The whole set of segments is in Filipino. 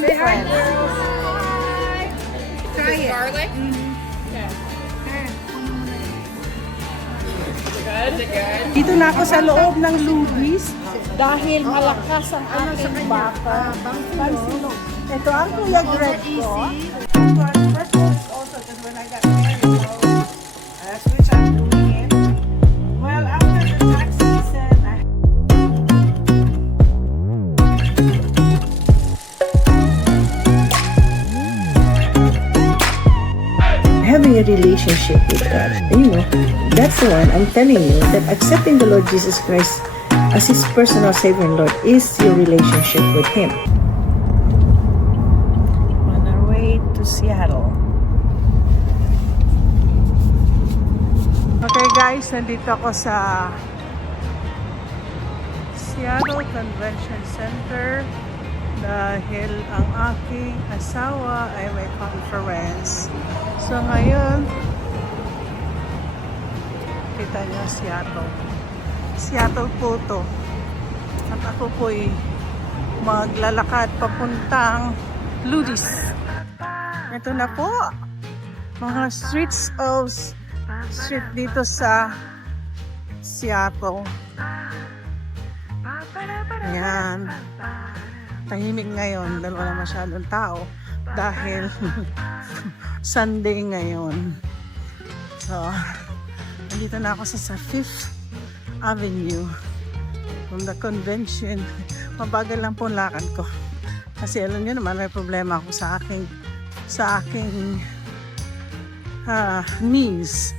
different. Try it. Garlic? Good? Is it good? Dito na ako sa loob ng Luis dahil malakas ang aking baka. Pansilog. Ito ang Kuya Greg ko. Also, because when I got married, that's which I'm doing it. Well, after the tax season, having a relationship with God. And you know, that's the one I'm telling you that accepting the Lord Jesus Christ as His personal Savior and Lord is your relationship with Him. on our way to Seattle. Okay guys, nandito ako sa Seattle Convention Center dahil ang aking asawa ay may conference. So ngayon, kita niyo Seattle. Seattle po to. At ako po'y maglalakad papuntang Ludis. Ito na po, mga street dito sa Seattle. Ayan. Tahimik ngayon dahil wala masyadong tao dahil Sunday ngayon. So, nandito na ako sa 5th Avenue from the convention. Mabagal lang po ang lakad ko. Kasi alam niyo naman may problema ako sa aking knees.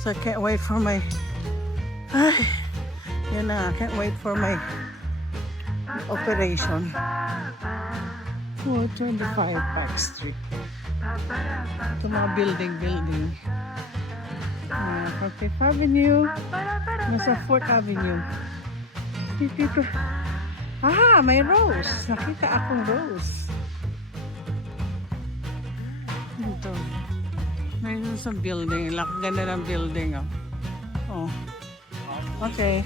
So I can't wait for my yun na, I can't wait for my operation. 425 Park Street. Ito mga building. From 5th Avenue. Nasa 4th Avenue. Dito. May rose. Nakita akong rose. Ito. May isang building. Ganda ng building. Oh. Okay.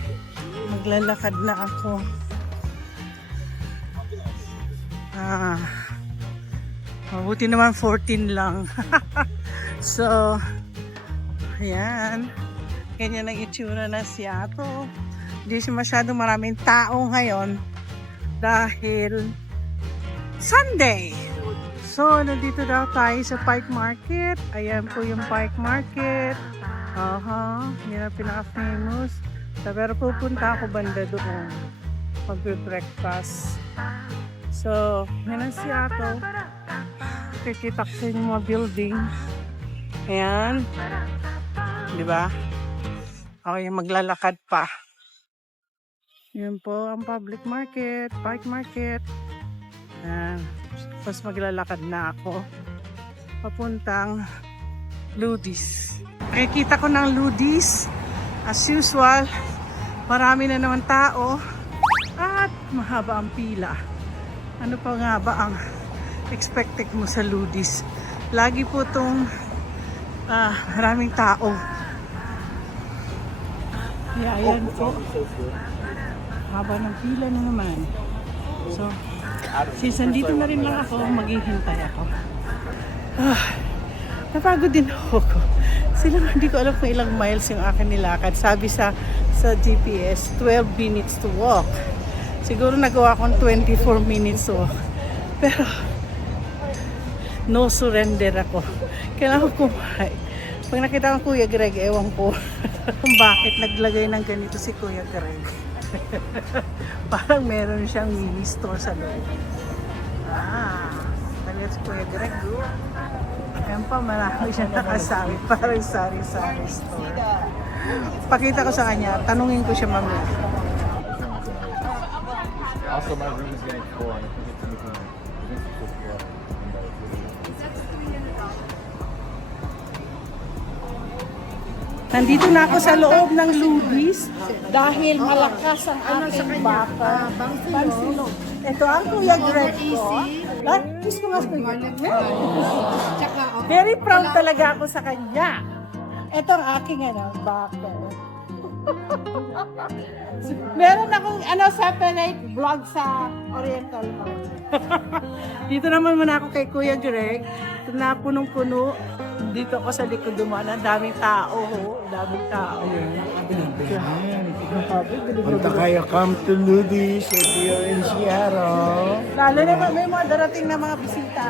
Maglalakad na ako. Mabuti naman 14 lang. So, ayan. Ganyan ang itsura na Seattle. Hindi siya masyadong maraming tao ngayon dahil Sunday. So, nandito daw tayo sa Pike Market. Ayan po yung Pike Market. Yan ang pinaka-famous. Pero pupunta ako banda doon. Magbe-breakfast. So, yan ang Seattle. Kikita ko yung mga building. Ayan. Diba? Okay, maglalakad pa. Yan po ang public market, Pike Market. Ayan. Tapos maglalakad na ako. Papuntang Ludis. Nakikita ko ng Ludis. As usual, marami na naman tao. At mahaba ang pila. Ano pa nga ba ang expected mo sa Ludis? Lagi po itong maraming tao. Ayan po. Haba ng pila na naman. So, since nandito na rin lang ako, maghihintay ako. Napagod din ako. Hindi ko alam kung ilang miles yung akin nilakad. Sabi sa GPS, 12 minutes to walk. Siguro nagawa akong 24 minutes to walk. Pero, no surrender ako. Kailangan ko kumahay. Pag nakita ko Kuya Greg, ewan ko kung bakit naglagay ng ganito si Kuya Greg. Parang meron siyang mini store sa loob. Talit si Kuya Greg. Ayan pa, marami siya nakasabi. Parang sari-sari store. Pakita ko sa kanya. Tanungin ko siya mamaya. Also, my room is getting full, and I think it's anything Vince will fill up. Nandito na ako sa loob ng Luis dahil malakas ang aking baka. Pansilog. Ito ang Kuya Greg ko. Kiss ko nga sa Very proud talaga ako sa kanya. Ito ang aking baka. Meron akong separate vlog sa Oriental Park. Dito naman muna ako kay Kuya Greg. Ito na punong-puno. Dito ako sa likod dumaan. Ang daming tao. Daming tao. Punta kayo, come to Ludis if you're in Seattle. Lalo na may mga darating na mga bisita.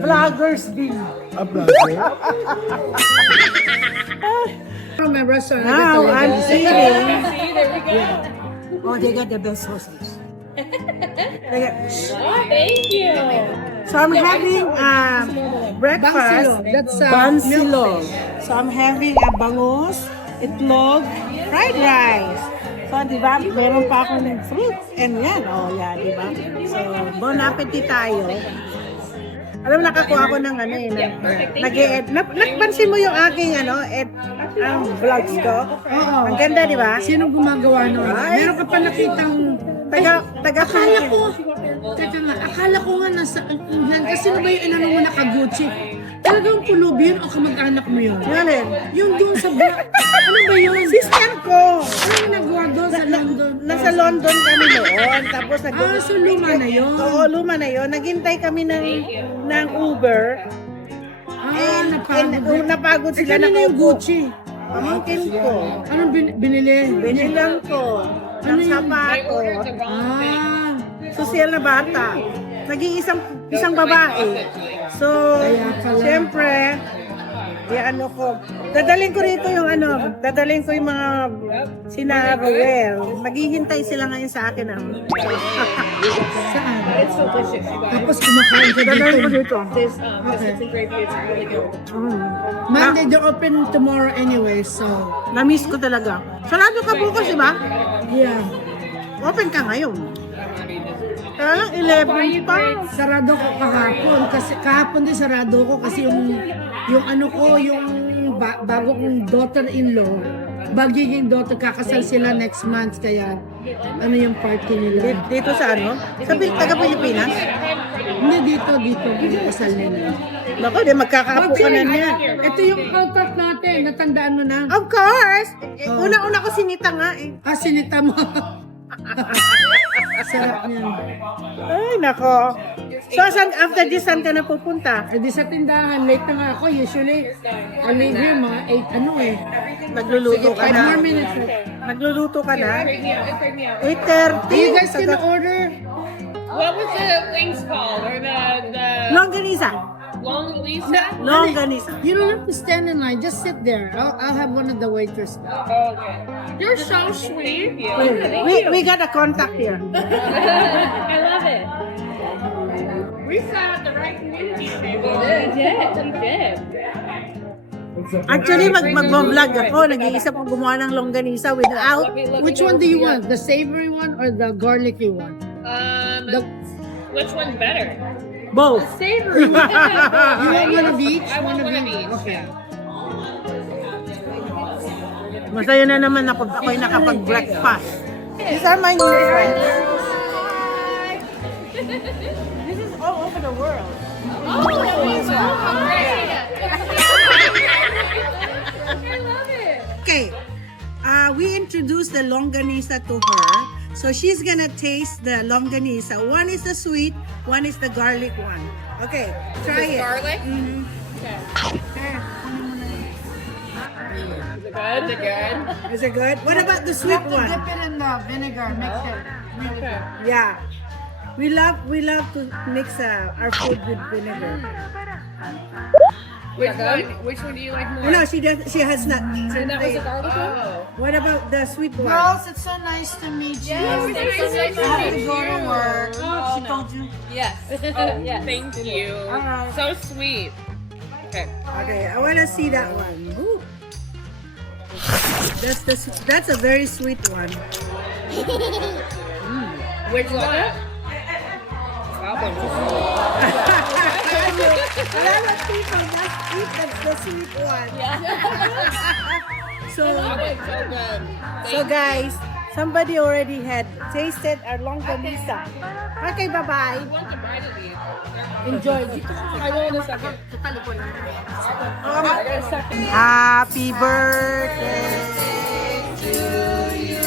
Vloggers din. A blogger. Remember, sir? Now, I'm eating. Oh, they got the best sausage. Thank you. So I'm having breakfast. That's Bansilog. So I'm having a bangus, itlog, fried rice. So, di ba, meron pa ako ng fruits. And yan, di ba? So, bon appetit tayo. Alam, nakakuha ko ng nagpansin mo yung aking vlogs ko? Oo. Ang ganda, di ba? Sino gumagawa nun? Ay. Meron ka pa nakitang... Taga Akala ko nga nasa England kasi ba yung inano mo naka-Gucci? Talagang pulubi yun o kamag-anak mo yun? Yan Yung doon sa ano ba yun? Sister ko! Ano yung nagawa doon sa London? Nasa London kami noon. Tapos So luma na yun? Oo, luma na yun. Naghintay kami ng Uber. Napagod sila Kanina yung Gucci? Pamangkin ko. Anong binili? Binilang ko. Ng sapato. Social na bata. Naging isang babae. So, siyempre, dadalhin ko rito yung dadalhin ko yung mga sina Roel. Maghihintay sila ngayon sa akin. Saan? Tapos kumakain ka Dadalhin ko dito. dito. It's a great food. It's really good. Monday, they're open tomorrow anyway, so... Na-miss ko talaga. Sarado ka bukas, di ba? Yeah. Open ka ngayon. Kaya lang 11 pa. Sarado ko kahapon. Kasi kahapon din sarado ko kasi yung bago kong daughter-in-law, bagiging daughter, kakasal sila next month. Kaya yung party nila. Dito sa Sa taga-Pilipinas? Hindi dito kasal nila. Naku, di magkakaapo ka na niya. Ito yung contact natin, natandaan mo na. Of course! Una-una ko sinita nga eh. Sinita mo. Sarap niyan. Ay, nako. So, after this, saan ka na pupunta? Di sa tindahan, late na nga ako. Usually, I leave here mga 8, Nagluluto ka 5 na. more minutes. Nagluluto ka na. It freaked me out. 8:30. You guys can order. What was the things called? Or the Longganisa. long Lisa? Longganisa. You don't have to stand in line. Just sit there. I'll have one of the waiters. Okay. You're so sweet. We got a contact here. I love it. We found the right community. We did. Actually, mag-vlog ako. Nag-iisa pong gumawa ng longganisa without. Which one do you want? The savory one or the garlicky one? Which one's better? Both. Savory. You want one of each? I want one of each. Okay. Masaya na naman ako. Ako'y nakapag-breakfast. These are my new friends. This is all over the world. Oh, that's so great. I love it. Okay. We introduced the longanisa to her. So she's gonna taste the longanisa. One is the sweet, one is the garlic one. Okay, try it. Garlic? Mhm. Okay. Is it good? Is it good? Is it good? What about the sweet one? Dip it in the vinegar. Mix it. Okay. Yeah. We love to mix our food with vinegar. Which one do you like more? No, she does. She has not. And that was the garlic one? What about the sweet one? Girls, it's so nice to meet you. It's so nice to meet Go to you. work. Oh, She told you. Yes. Yes. Thank you. Alright. So sweet. Okay. Okay, I wanna see that one. Ooh. That's a very sweet one. Which one? That one. A lot of people just eat the sweet one. So, It's so good. so guys, somebody already had tasted our longganisa. Okay, bye-bye. Want to buy to these? Enjoy. I will in a second. Happy birthday to you.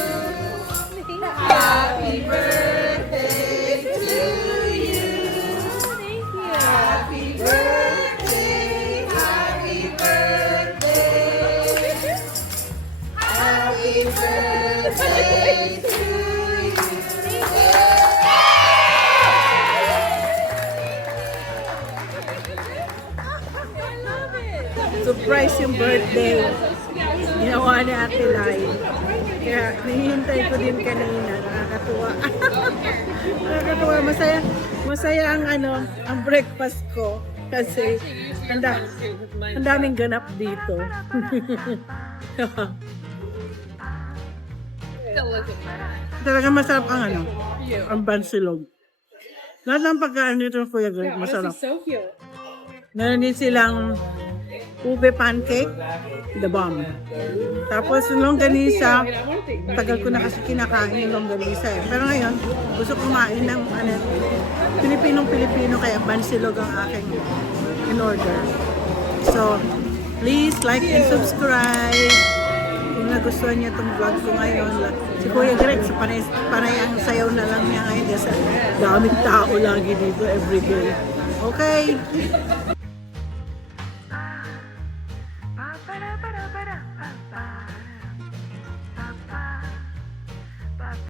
Happy birthday to you. Surprise yung birthday. Ginawa ni Ate Lai. Kaya nihintay ko din kanina. Nakakatuwa. Nakakatuwa. Masaya ang ang breakfast ko. Kasi ang daming ganap dito. Talaga masarap ang ang bansilog. Lahat ng pagkain dito, Kuya Greg, masarap. So cute. Meron din silang ube pancake, the bomb. Tapos yung longganisa, tagal ko na kasi kinakain yung longganisa eh. Pero ngayon, gusto kumain ng Pilipinong-Pilipino, kaya bansilog ang aking in-order. So, please like and subscribe. Kung nagustuhan niyo itong vlog ko ngayon, si Kuya Greg, sa panayang sayaw na lang niya ngayon kasi daming tao lagi dito everyday. Okay?